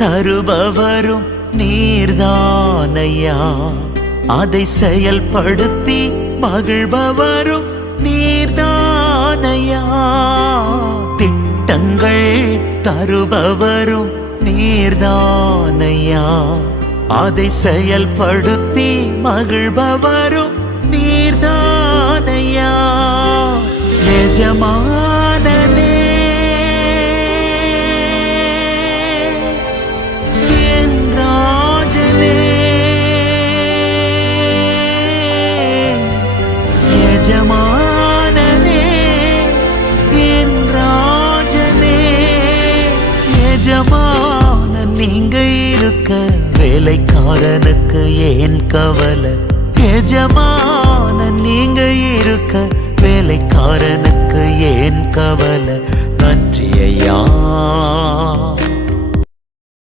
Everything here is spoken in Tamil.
தருபவரும் நீர்தானையா, அதை செயல்படுத்தி மகிழ்பவரும் நீர்தானையா. திட்டங்கள் தருபவரும் நீர்தானையா, அதை செயல்படுத்தி மகிழ்பவரும் நீர்தானையா. எஜமானனே என் ராஜனே, எஜமானனே என் ராஜனே. எஜமானன் நீங்க இருக்க வேலைக்காரனுக்கு ஏன் கவலை? எஜமானன் நீங்க இருக்க வேலைக்காரனுக்கு ஏன் கவலை? நன்றி ஐயா.